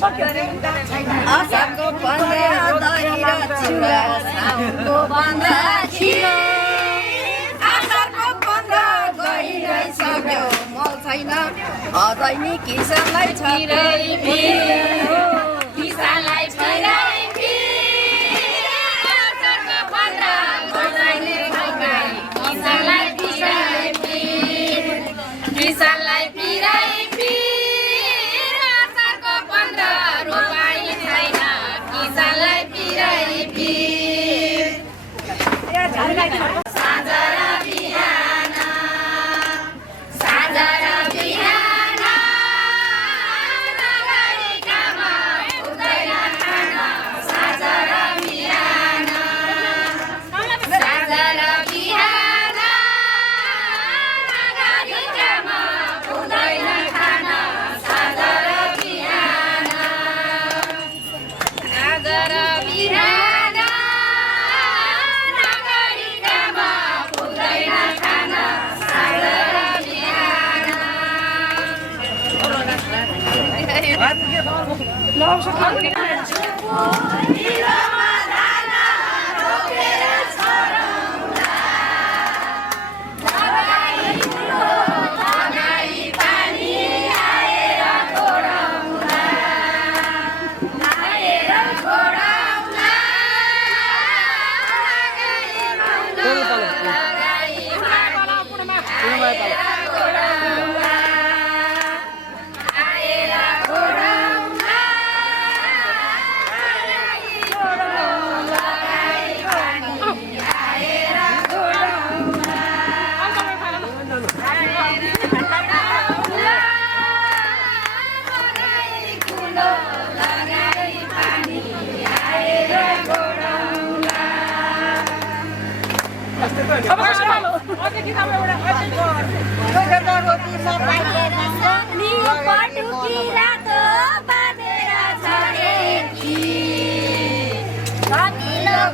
असारको 15 दही र चिउरा साउनको 15 खिलो असारको 15 गइसक्यो मल छैन अझै नि किसानलाई छ किसानलाई छिराइ असारको 15 गइले किसानलाई छिराइ किसानलाई पिराइ असारको 15 रोपाइ छैन किसानलाई पिराइ साँझ र बिहान नगरी काम हुँदैन खान साँझ र बिहान नगरी काम हुँदैन खान साँझ र बिहान नगरी काम हुँदैन खान साँझ र बिहान निलोमा धान रोपेर छरौँला लगाई पानी आएर छोडौँला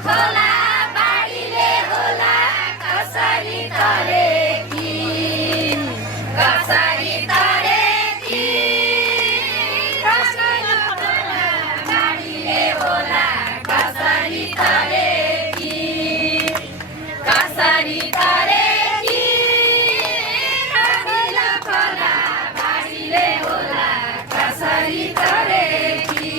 खोला बारीले होला कसरी तरेकी बारीले होला कसरी तरेकी खोला बारीले होला कसरी तरेकी